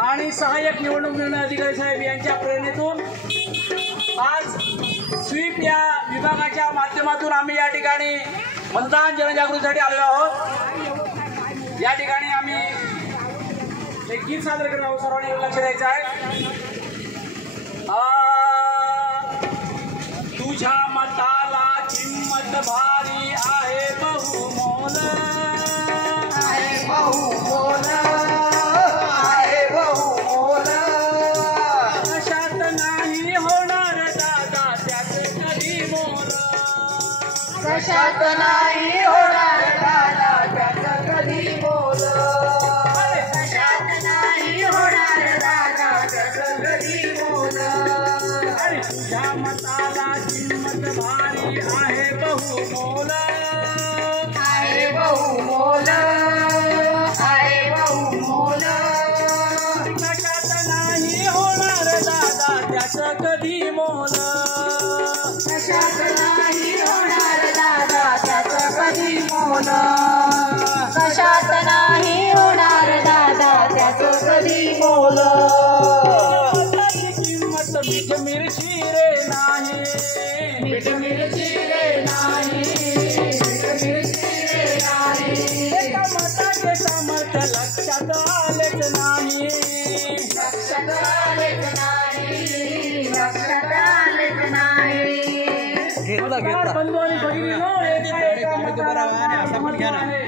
आणि सहाय्यक निवडणूक निर्णय अधिकारी साहेब यांच्या प्रेरणेतून आज स्वीप या विभागाच्या माध्यमातून आम्ही या ठिकाणी मतदान जनजागृतीसाठी आलेलो आहोत। या ठिकाणी आम्ही एक गीत सादर करणार आहोत, सर्वांनी लक्ष द्यायचं आहे। तुझ्या मताला किंमत भारी आहे बहुमोल, आहे बहुमोल, आहे बहुमोल। कशात नाही होणार दादा त्याचे कधी मोल, कशात नाही होणार दादा त्याचं कधी मोल, कशात नाही होणार दादा त्याचं कधी मोल। तुझ्या मताला किंमत भारी आहे बहुमोल, आहे बहुमोल, आहे बहुमोल। कशात नाही होणार दादा त्याचं कधी मोल, कशात नाही होणार दादा त्याचं कधी मोल, कशात नाही होणार दादा त्याचं कधी मोल। किंमत मीठ मिरची रे नाही, मीठ मिरची रे नाही, मीठ मिरची रे नाही। एका मताचे सामर्थ्य लक्षात आलेच नाही, लक्षात आलेच नाही, लक्षात आलेच नाही। घेतला घेतला बंधू आणि भगिनींनो,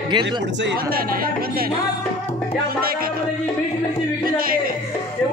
घेतलं पुढचं या बाजारामध्ये जी मीठ मिरची विकली जाते